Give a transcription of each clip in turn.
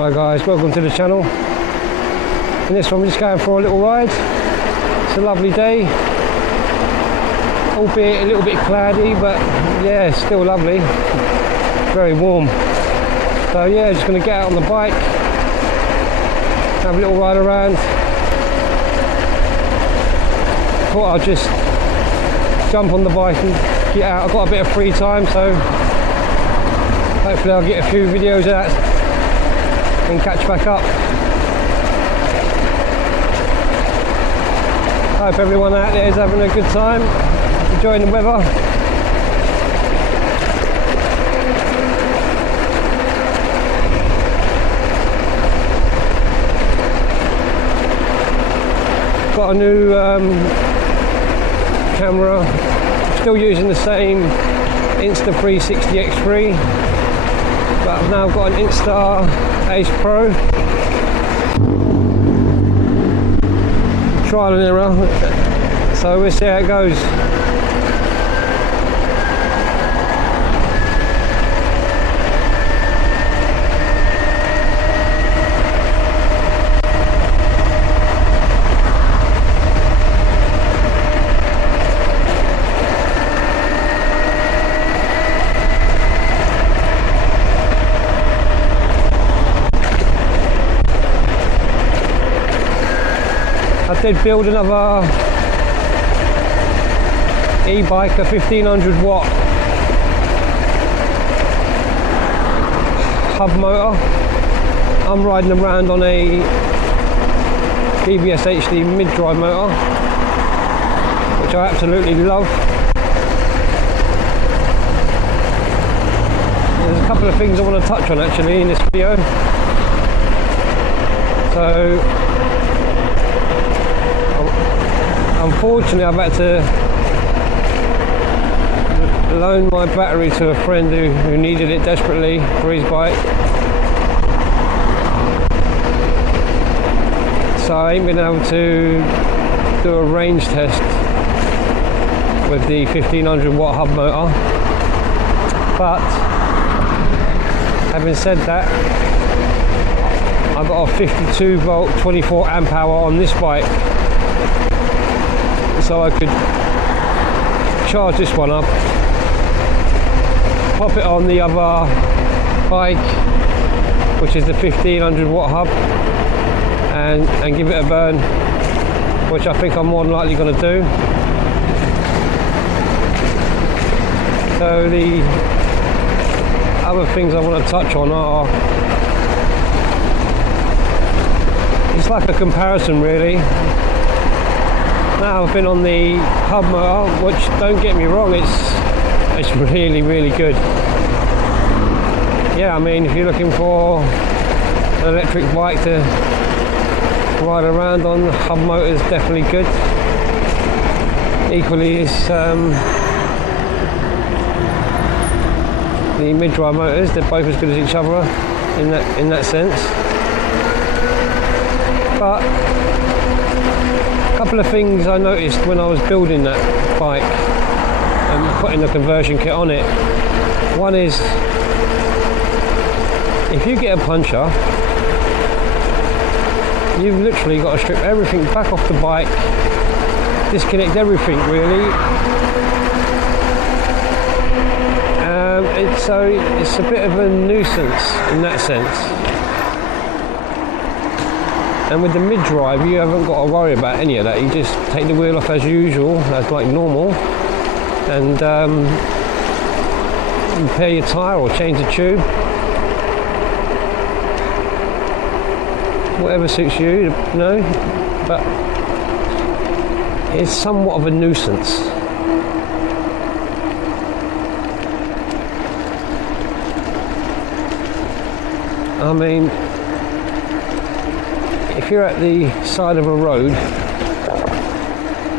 Hi guys, welcome to the channel. In this one we're just going for a little ride. It's a lovely day, albeit a little bit cloudy, but yeah, still lovely, very warm. So yeah, just going to get out on the bike, have a little ride around. Thought I'd just jump on the bike and get out. I've got a bit of free time, so hopefully I'll get a few videos out and catch back up. Hope everyone out there is having a good time, enjoying the weather. Got a new camera, still using the same Insta360 X3, but I've now got an Insta Ace Pro. Trial and error, so we'll see how it goes. I did build another e-bike, a 1500 watt hub motor. I'm riding around on a Bbshd mid-drive motor, which I absolutely love. There's a couple of things I want to touch on actually in this video. So unfortunately, I've had to loan my battery to a friend who needed it desperately for his bike. So I ain't been able to do a range test with the 1500 watt hub motor. But having said that, I've got a 52 volt 24 amp hour on this bike. So I could charge this one up, pop it on the other bike, which is the 1500 watt hub, and give it a burn, which I think I'm more than likely going to do. So the other things I want to touch on are, it's like a comparison really. Now I've been on the hub motor, which, don't get me wrong, it's really good. Yeah, I mean, if you're looking for an electric bike to ride around on, the hub motor is definitely good. Equally is the mid-drive motors. They're both as good as each other in that sense. But a couple of things I noticed when I was building that bike and putting the conversion kit on it. One is, if you get a puncher, you've literally got to strip everything back off the bike, disconnect everything really. It's a bit of a nuisance in that sense. And with the mid-drive, you haven't got to worry about any of that. You just take the wheel off as usual, as like normal, and repair your tyre or change the tube. Whatever suits you, you know. But it's somewhat of a nuisance. I mean, if you're at the side of a road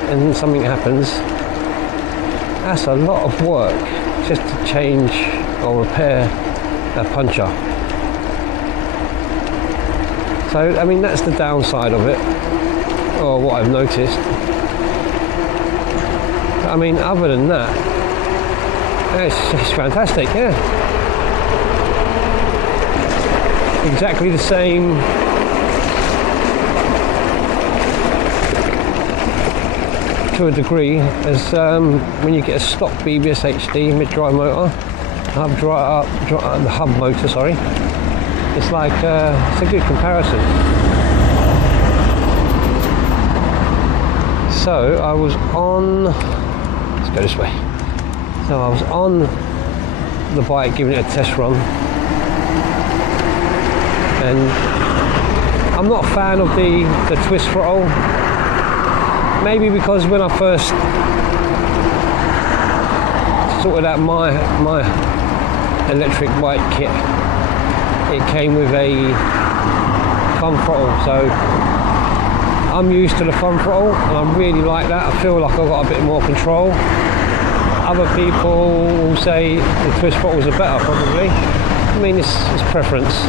and something happens, that's a lot of work just to change or repair a puncher. So, I mean, that's the downside of it, or what I've noticed. I mean, other than that, it's fantastic, yeah. exactly the same to a degree as when you get a stock Bbshd mid-drive motor, the hub motor, sorry. It's like it's a good comparison. So I was on, let's go this way. So I was on the bike giving it a test run, and I'm not a fan of the twist throttle. Maybe because when I first sorted out my electric bike kit, it came with a thumb throttle, so I'm used to the thumb throttle and I really like that. I feel like I've got a bit more control. Other people will say the twist throttles are better, probably. I mean, it's preference.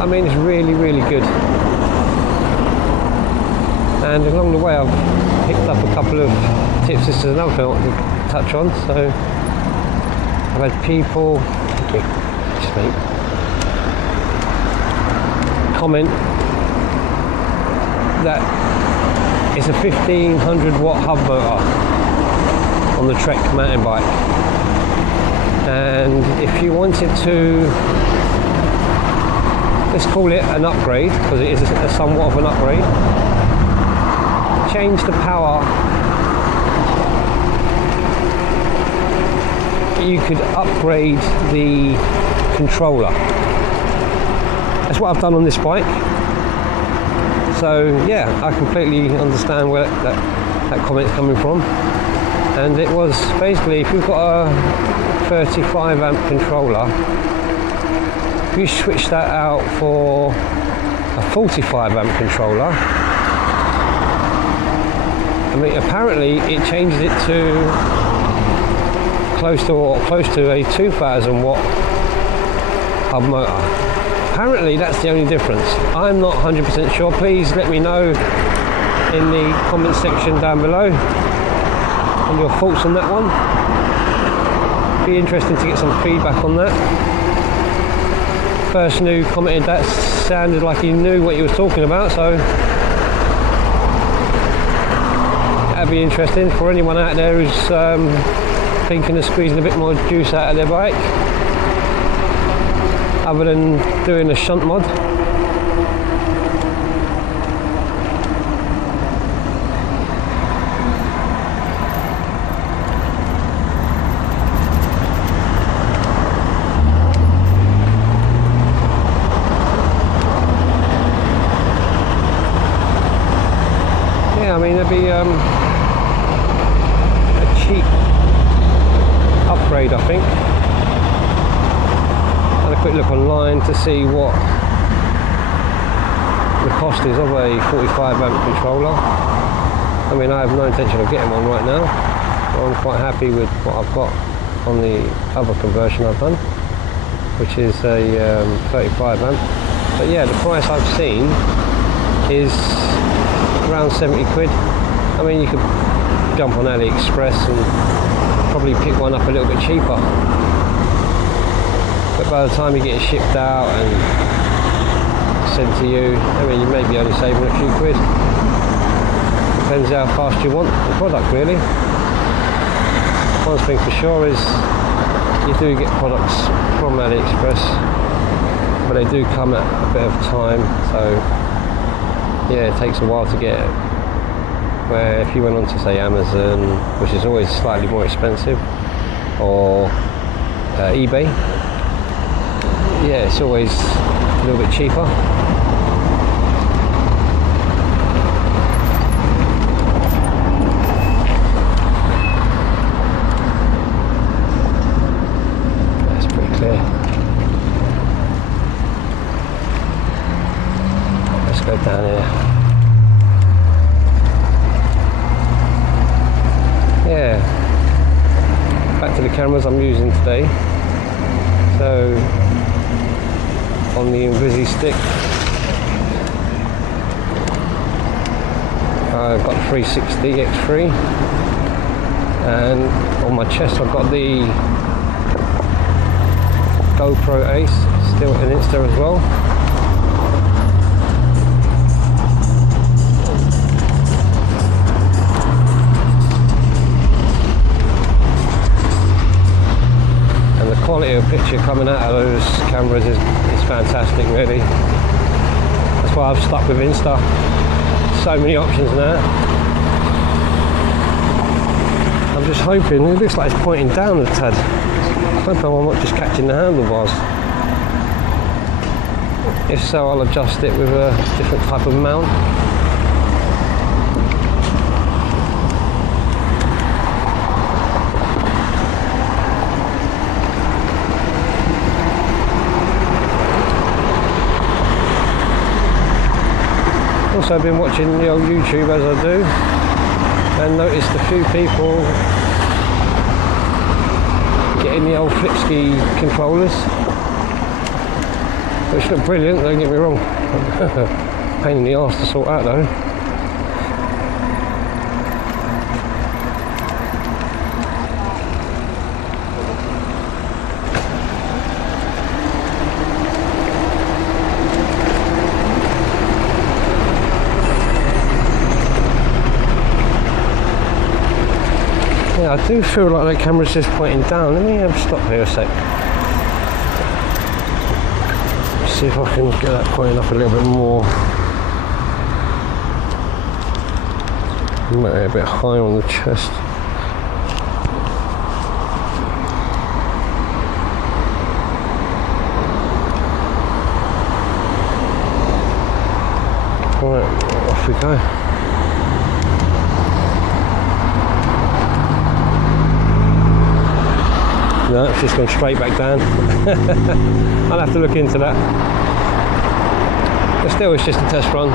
I mean, it's really, really good. And along the way I've picked up a couple of tips. This is another thing I want to touch on. So I've had people comment that it's a 1500 watt hub motor on the Trek mountain bike, and if you wanted to, let's call it an upgrade, because it is a somewhat of an upgrade, change the power, you could upgrade the controller. That's what I've done on this bike. So yeah, I completely understand where that comment's coming from. And it was basically, if you've got a 35 amp controller, if you switch that out for a 45 amp controller, I mean, apparently it changes it to close to a 2000 watt hub motor. Apparently that's the only difference. I'm not 100% sure. Please let me know in the comment section down below on your thoughts on that one. Be interesting to get some feedback on that. Person who commented that sounded like he knew what he was talking about, so that'd be interesting for anyone out there who's thinking of squeezing a bit more juice out of their bike other than doing a shunt mod. Yeah, I mean, there'd be a cheap upgrade, I think. Had a quick look online to see what the cost is of a 45 amp controller. I mean, I have no intention of getting one right now, but I'm quite happy with what I've got on the other conversion I've done, which is a 35 amp. But yeah, the price I've seen is around 70 quid. I mean, you could jump on AliExpress and probably pick one up a little bit cheaper, but by the time you get it shipped out and sent to you, I mean, you may be only saving a few quid. Depends how fast you want the product, really. One thing for sure is you do get products from AliExpress, but they do come at a bit of time, so yeah, it takes a while to get it. Where if you went on to say Amazon, which is always slightly more expensive, or eBay, yeah, it's always a little bit cheaper. That's pretty clear. Let's go down here. Yeah, back to the cameras I'm using today. So on the Bbshd, I've got 360 X3, and on my chest I've got the GoPro Ace, still in Insta as well. And the quality of picture coming out of those cameras is fantastic, really. That's why I've stuck with Insta. So many options now. I'm just hoping, it looks like it's pointing down a tad. I'm hoping I'm not just catching the handlebars. If so, I'll adjust it with a different type of mount. Also, I've been watching the old YouTube as I do, and noticed a few people getting the old Bbshd controllers, which look brilliant, don't get me wrong. Pain in the arse to sort out though. Yeah, I do feel like the camera's just pointing down. Let me have a stop here a sec. See if I can get that pointing up a little bit more. Might be a bit high on the chest. Right, off we go. No, it's just gone straight back down. I'll have to look into that. But still, it's just a test run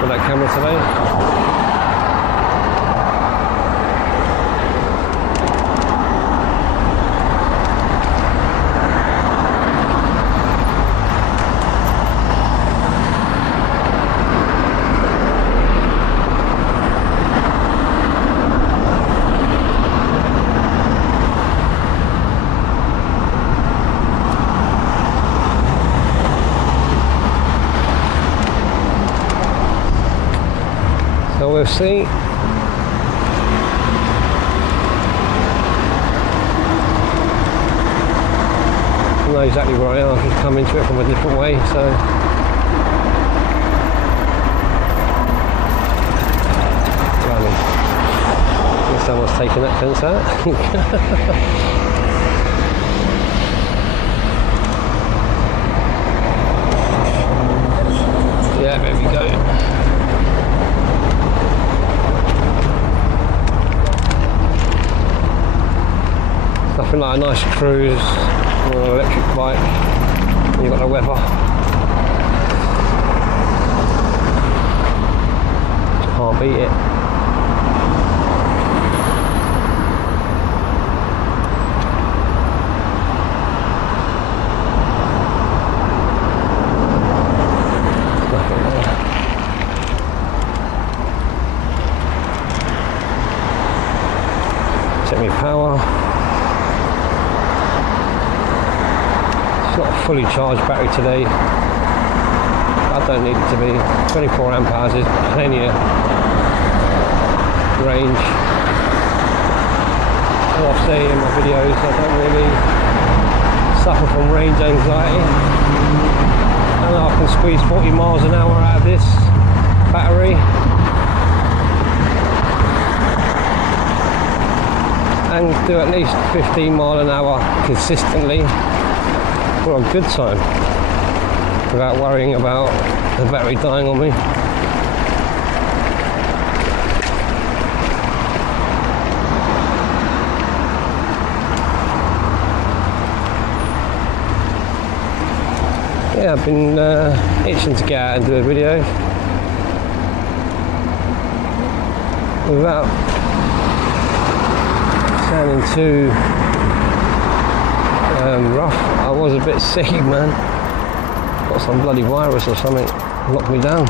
with that camera today. So we'll see. I know exactly where I am. I've just come into it from a different way, so blimey. I think someone's taking that fence out. Yeah, there we go. Nothing like a nice cruise on an electric bike when you've got the weather. Just can't beat it. Nothing there. Set me power. Not a fully charged battery today. I don't need it to be. 24 amp hours is plenty of range. As I've said in my videos, I don't really suffer from range anxiety. I know I can squeeze 40 miles an hour out of this battery. And do at least 15 mile an hour consistently for a good time without worrying about the battery dying on me. Yeah, I've been itching to get out and do a video without sounding too rough. I was a bit sick, man. Got some bloody virus or something, knocked me down.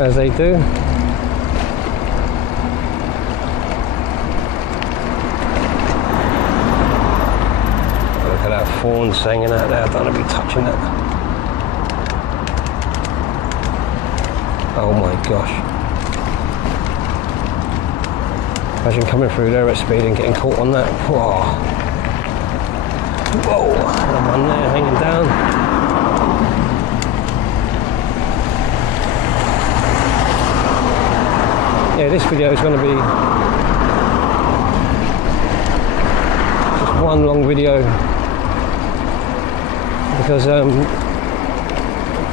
as they do. Look at that fawn singing out there. I don't want to be touching that. Oh my gosh. Imagine coming through there at speed and getting caught on that. Whoa. Whoa. That one there hanging down. Yeah, this video is going to be just one long video because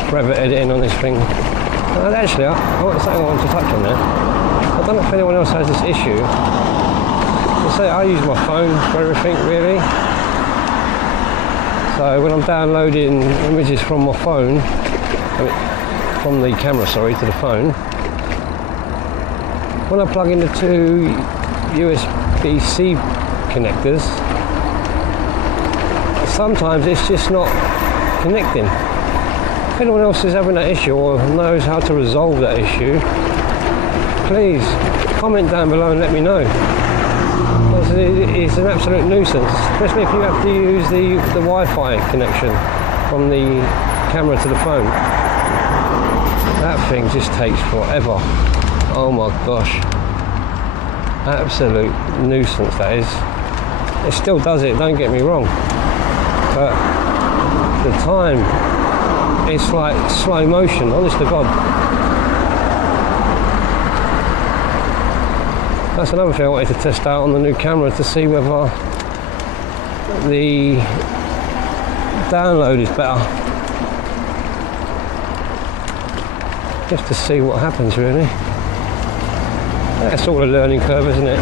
forever editing on this thing. And actually, something I want to touch on there. I don't know if anyone else has this issue. I say I use my phone for everything really. So when I'm downloading images from my phone, from the camera, sorry, to the phone, when I plug in the two USB-C connectors, sometimes it's just not connecting. If anyone else is having that issue or knows how to resolve that issue, please comment down below and let me know. Because it's an absolute nuisance, especially if you have to use the Wi-Fi connection from the camera to the phone. That thing just takes forever. Oh my gosh. Absolute nuisance that is. It still does it, don't get me wrong. But the time, it's like slow motion, honest to God. That's another thing I wanted to test out on the new camera to see whether the download is better. Just to see what happens really. That's all a learning curve, isn't it?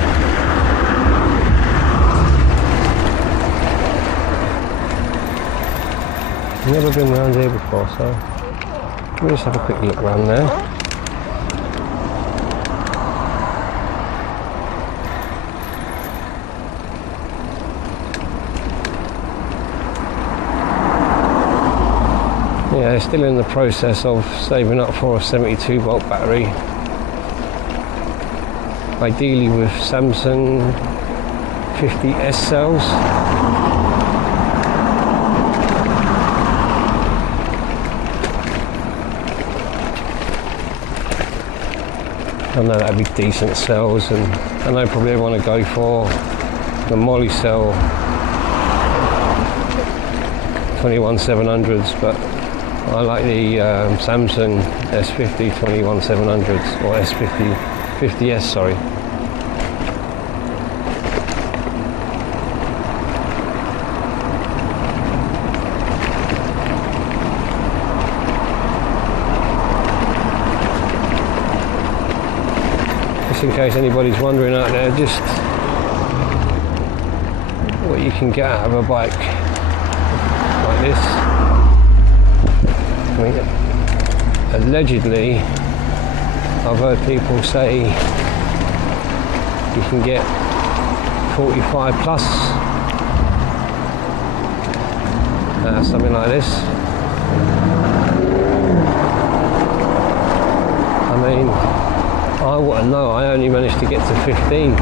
Never been round here before, so let me just have a quick look round there. Yeah, they're still in the process of saving up for a 72 volt battery. Ideally with Samsung 50S cells. I know that'd be decent cells, and I know probably I want to go for the Moly cell 21700s, but I like the Samsung S50 21700s or S50S, sorry. Just in case anybody's wondering out there, just what you can get out of a bike like this. I mean, allegedly, I've heard people say you can get 45 plus, something like this. I mean, I wouldn't know, I only managed to get to 15.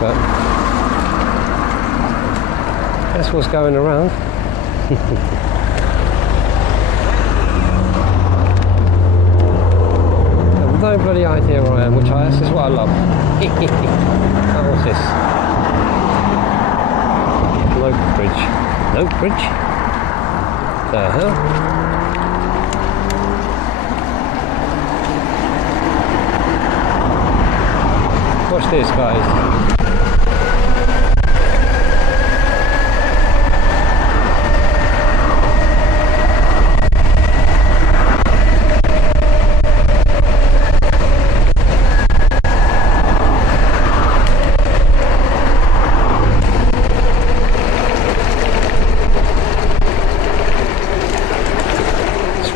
But that's what's going around. I've no bloody idea where I am, this is what I love. Oh, what's this? Lope Bridge. Lope Bridge? The hell? Watch this, guys.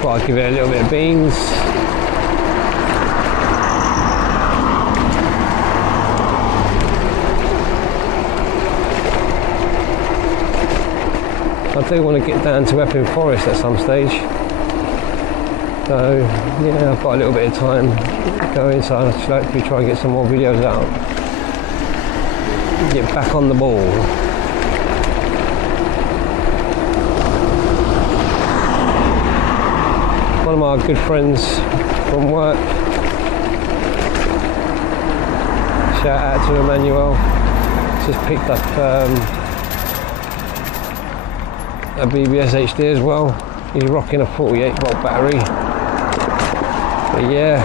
I'll give it a little bit of beans. I do want to get down to Epping Forest at some stage. So yeah, I've got a little bit of time going, so I'll hopefully try and get some more videos out. Get back on the ball. One of my good friends from work, shout out to Emmanuel, just picked up a Bbshd as well. He's rocking a 48 volt battery. But yeah,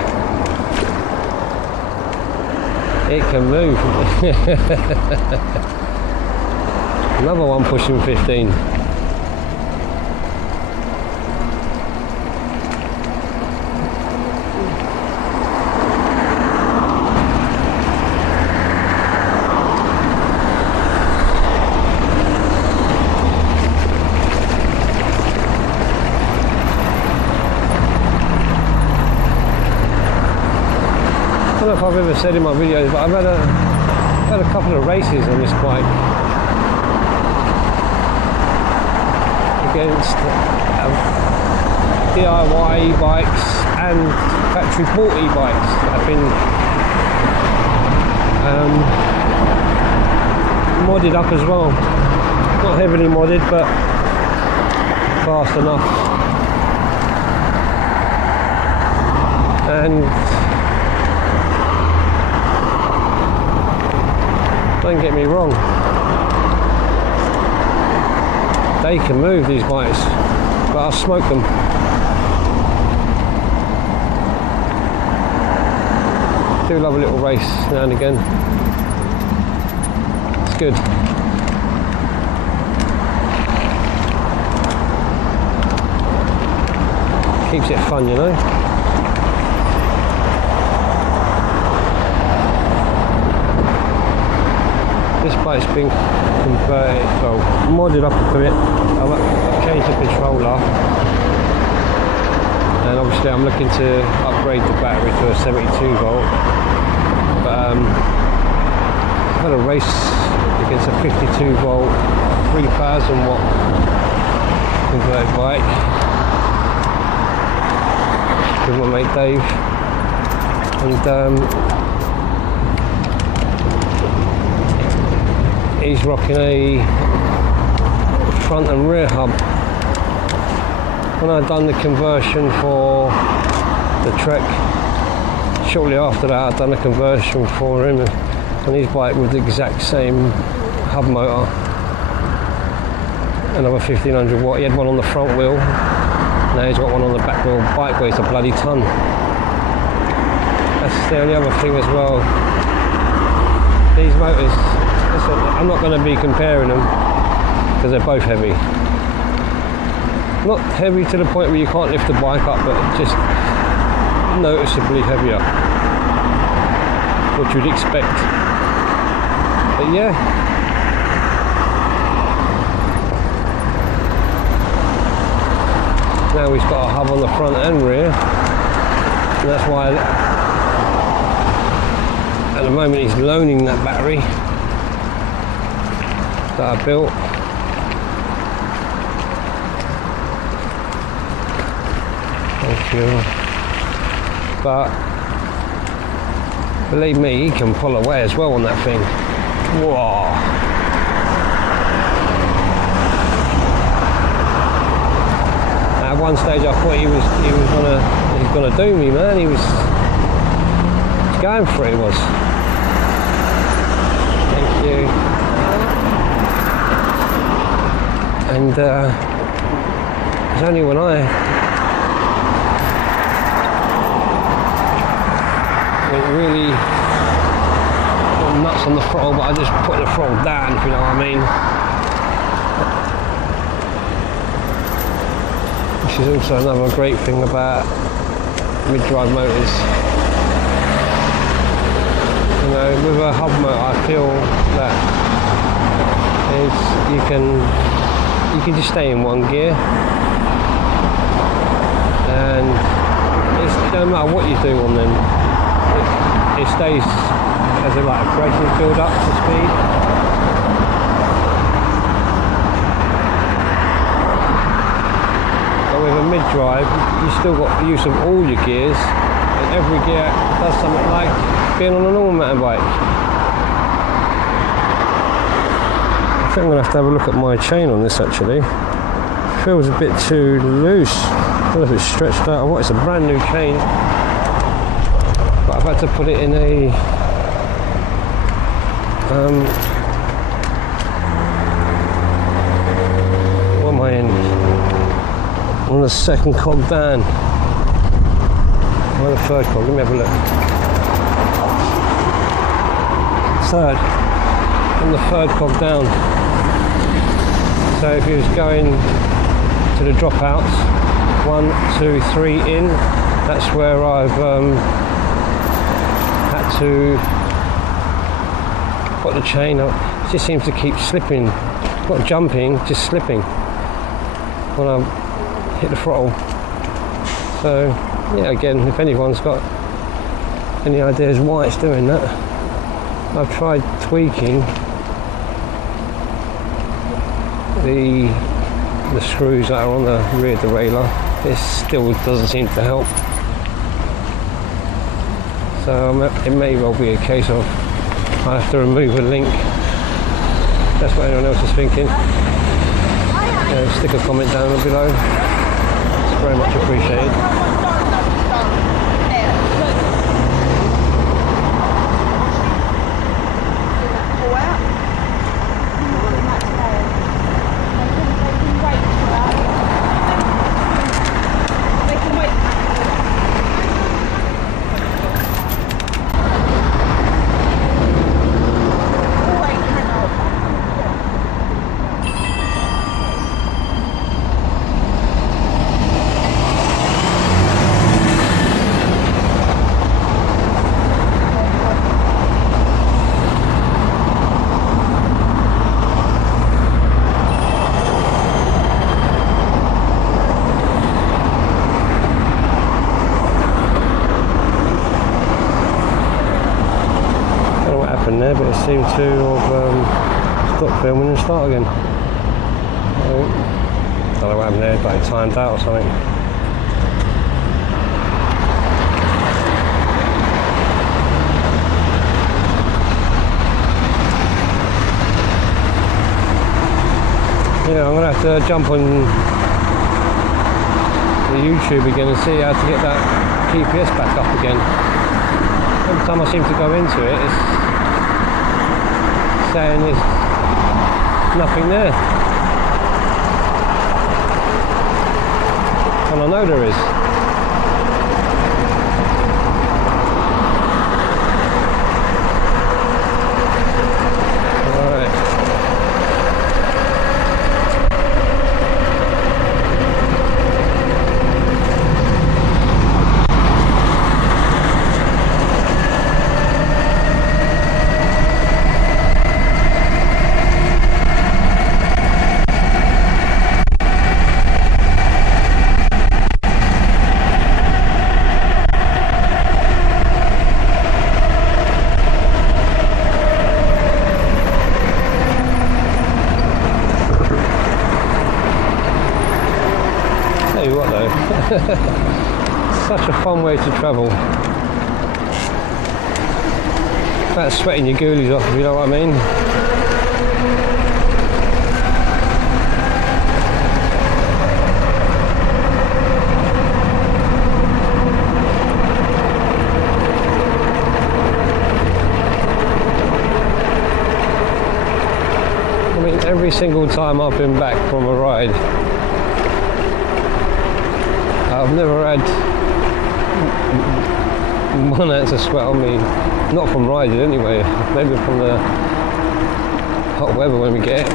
it can move. Another one pushing 15. I don't know if I've ever said in my videos, but I've had a couple of races on this bike against DIY e-bikes and factory bought e-bikes that have been modded up as well. Not heavily modded, but fast enough. And don't get me wrong, they can move, these bikes, but I'll smoke them. Do love a little race now and again. It's good. Keeps it fun, you know. This bike's been converted, well, modded up a bit. I've changed the controller, and obviously I'm looking to upgrade the battery to a 72 volt. But I've had a race against a 52 volt 3000 watt converted bike with my mate Dave, and he's rocking a front and rear hub. When I'd done the conversion for the Trek, shortly after that I'd done a conversion for him on his bike with the exact same hub motor, another 1500 watt. He had one on the front wheel, now he's got one on the back wheel. Bike weighs a bloody ton. That's the only other thing as well. These motors, I'm not going to be comparing them because they're both heavy. Not heavy to the point where you can't lift the bike up, but just noticeably heavier, what you'd expect. But yeah, now he's got a hub on the front and rear, and that's why at the moment he's loaning that battery that I built. Thank you. But believe me, he can pull away as well on that thing. Whoa! At one stage I thought he's gonna do me, man. He was going for it. He was. Thank you. And it's only when I went really nuts on the throttle, but I just put the throttle down, if you know what I mean. Which is also another great thing about mid-drive motors. You know, with a hub motor, I feel that you can just stay in one gear, and it don't matter what you do on them, it stays as a like a braking build up to speed. mid-drive, you still got use of all your gears, and every gear does something like being on a normal mountain bike. I think I'm going to have a look at my chain on this actually. It feels a bit too loose. I don't know if it's stretched out or what. It's a brand new chain, but I've had to put it in a what am I in? On the second cog down. Or the third cog, let me have a look. Third. On the third cog down. So if he was going to the dropouts, 1, 2, 3 in, that's where I've had to put the chain up. It just seems to keep slipping. Not jumping, just slipping when I hit the throttle. So yeah, again, if anyone's got any ideas why it's doing that, I've tried tweaking the screws that are on the rear derailleur. This still doesn't seem to help. So it may well be a case of I have to remove a link. That's what anyone else is thinking. Stick a comment down below. It's very much appreciated. There, but it seemed to have stopped filming and start again. I don't know what happened there, but it timed out or something. Yeah, I'm gonna have to jump on the YouTube again and see how to get that GPS back up again. Every time I seem to go into it, it's saying there's nothing there, and I know there is. Such a fun way to travel. That's sweating your ghoulies off, if you know what I mean. I mean, every single time I've been back from a ride, I've never had one ounce of sweat on me, not from riding anyway, maybe from the hot weather when we get it.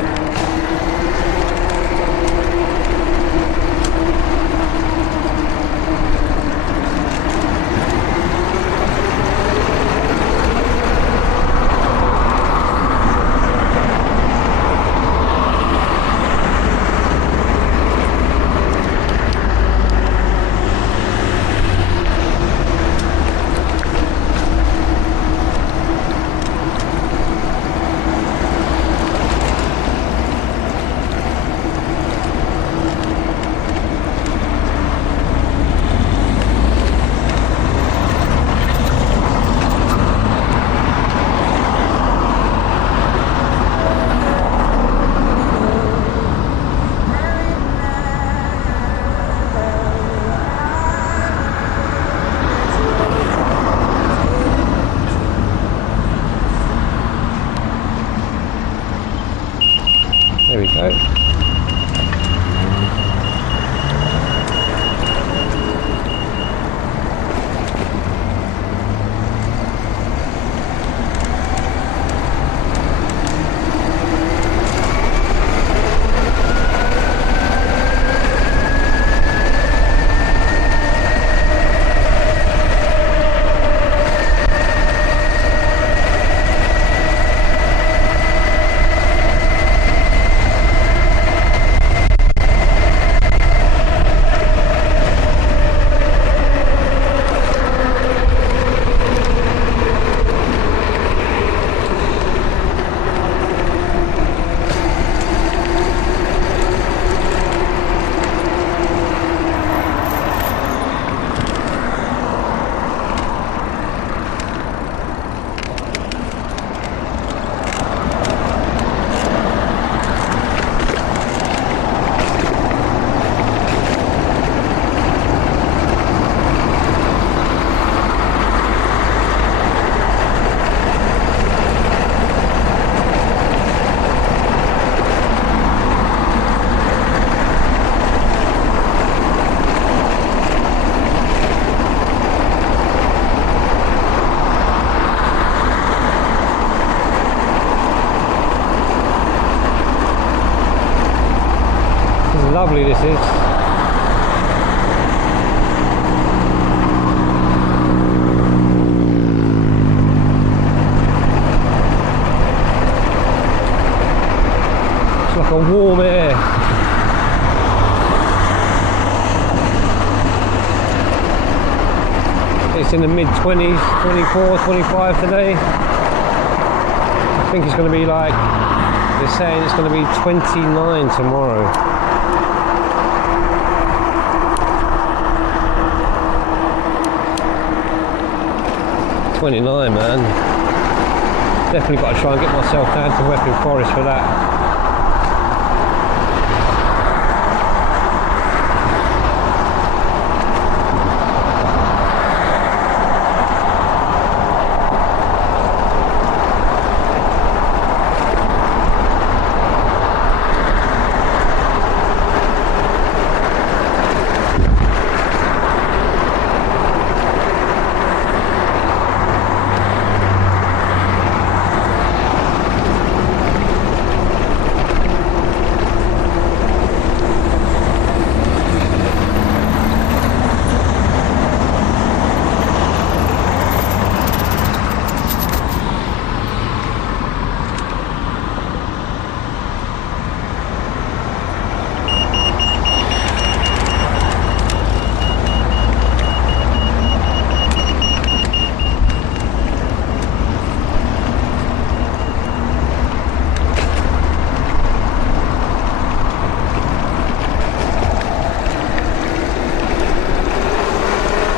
wobbly this is. It's like a warm air. It's in the mid 20s, 24, 25 today. I think it's going to be like, they're saying it's going to be 29 tomorrow. $29, man. Definitely got to try and get myself down to Weapon Forest for that.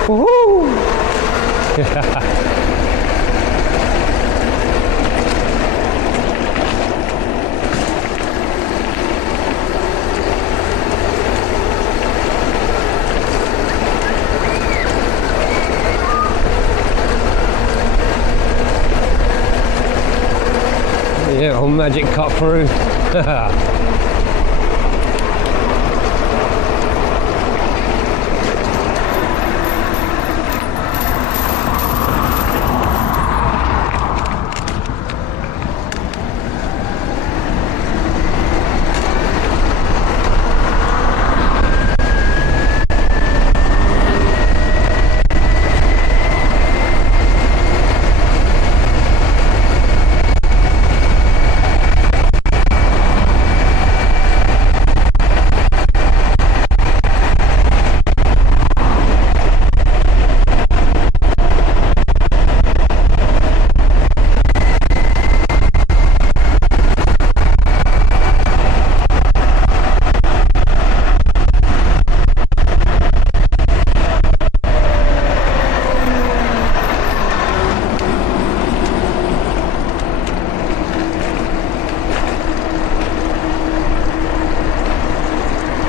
Woohoo! Yeah, whole magic cut through.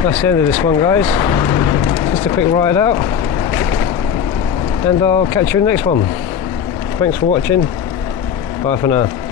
That's the end of this one, guys. Just a quick ride out, and I'll catch you in the next one. Thanks for watching. Bye for now.